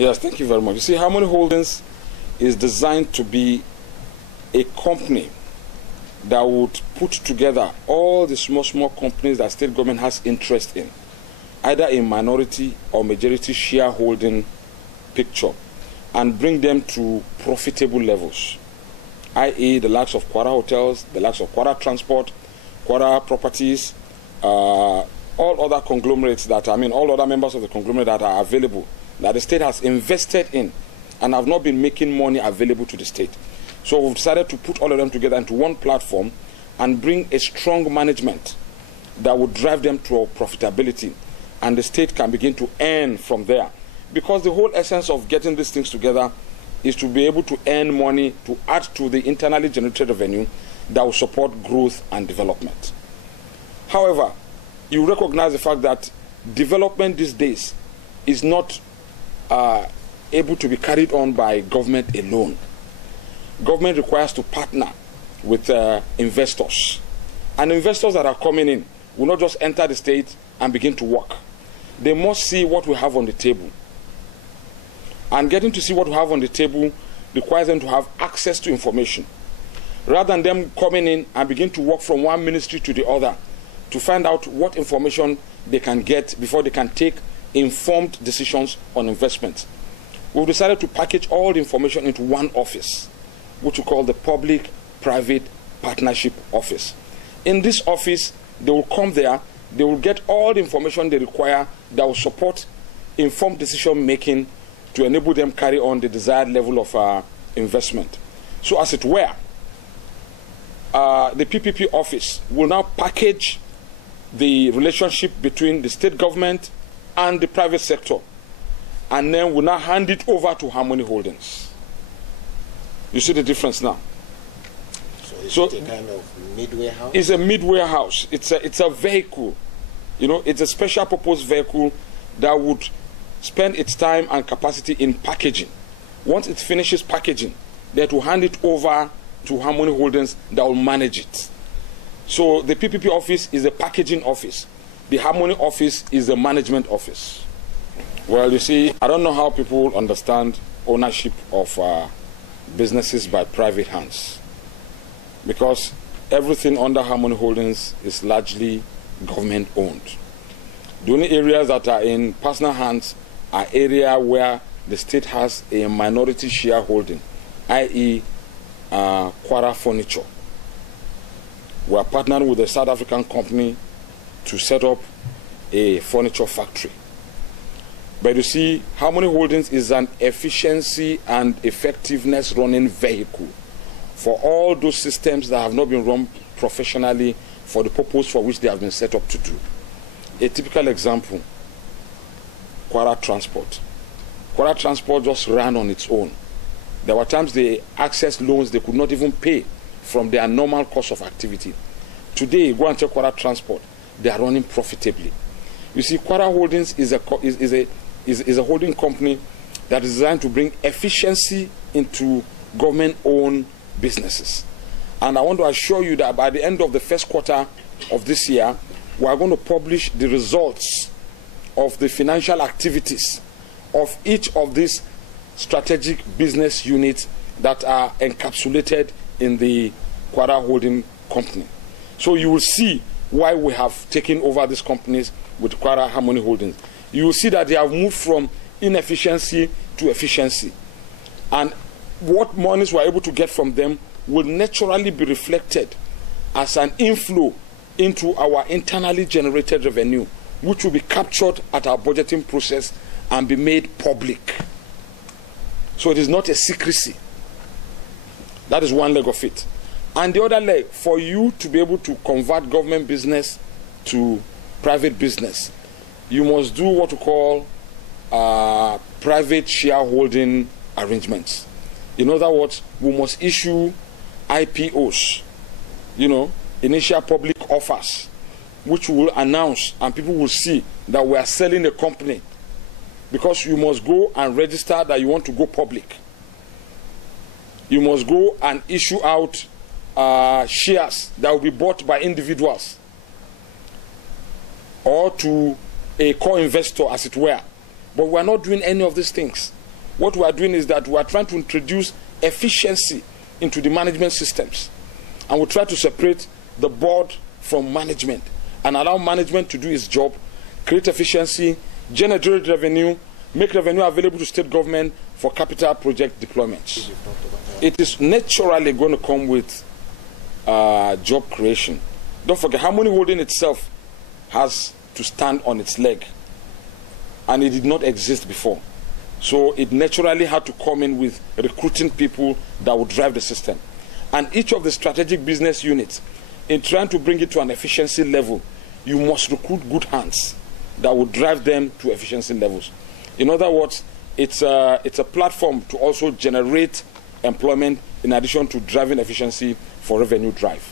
Yes, thank you very much. You see, Harmony Holdings is designed to be a company that would put together all the small companies that state government has interest in, either in minority or majority shareholding picture, and bring them to profitable levels, i.e. the likes of Quara Hotels, the likes of Quara Transport, Quara Properties, all other conglomerates that, all other members of the conglomerate that are available, that the state has invested in and have not been making money available to the state. So we've decided to put all of them together into one platform and bring a strong management that would drive them to profitability, and the state can begin to earn from there. Because the whole essence of getting these things together is to be able to earn money to add to the internally generated revenue that will support growth and development. However, you recognize the fact that development these days is not able to be carried on by government alone. Government requires to partner with investors. And investors that are coming in will not just enter the state and begin to work. They must see what we have on the table. And getting to see what we have on the table requires them to have access to information. Rather than them coming in and begin to work from one ministry to the other to find out what information they can get before they can take informed decisions on investments. We've decided to package all the information into one office, which we call the Public-Private Partnership Office. In this office, they will come there, they will get all the information they require that will support informed decision making to enable them carry on the desired level of investment. So as it were, the PPP office will now package the relationship between the state government and the private sector, and then will now hand it over to Harmony Holdings. You see the difference now? So it's a kind of midway house? It's a midway house. It's a vehicle. It's a special purpose vehicle that would spend its time and capacity in packaging. Once it finishes packaging, they will hand it over to Harmony Holdings that will manage it. So the PPP office is a packaging office. The Harmony office is a management office. Well, you see, I don't know how people understand ownership of businesses by private hands, because everything under Harmony Holdings is largely government owned. The only areas that are in personal hands are areas where the state has a minority shareholding, i.e. Quara Furniture. We are partnering with a South African company to set up a furniture factory. But you see, Harmony Holdings is an efficiency and effectiveness running vehicle for all those systems that have not been run professionally for the purpose for which they have been set up to do. A typical example, Quara Transport. Quara Transport just ran on its own. There were times they accessed loans they could not even pay from their normal course of activity. Today, go and check Quara Transport. They are running profitably. You see, Quara Holdings is a holding company that is designed to bring efficiency into government-owned businesses. And I want to assure you that by the end of the first quarter of this year, we are going to publish the results of the financial activities of each of these strategic business units that are encapsulated in the Quara Holding Company. So you will see why we have taken over these companies with Quara Harmony Holdings. You will see that they have moved from inefficiency to efficiency. And what monies we're able to get from them will naturally be reflected as an inflow into our internally generated revenue, which will be captured at our budgeting process and be made public. So it is not a secrecy. That is one leg of it. And the other leg, for you to be able to convert government business to private business, you must do what we call private shareholding arrangements. In other words, we must issue IPOs, initial public offers, which we will announce and people will see that we are selling a company, because you must go and register that you want to go public. You must go and issue out shares that will be bought by individuals or to a co-investor, as it were. But we are not doing any of these things. what we are doing is that we are trying to introduce efficiency into the management systems. And we try to separate the board from management and allow management to do its job, create efficiency, generate revenue, make revenue available to state government for capital project deployments. It is naturally going to come with job creation. Don't forget, Harmony Holding itself has to stand on its leg, and it did not exist before. So it naturally had to come in with recruiting people that would drive the system. And each of the strategic business units, in trying to bring it to an efficiency level, you must recruit good hands that would drive them to efficiency levels. In other words, it's a platform to also generate employment in addition to driving efficiency for revenue drive.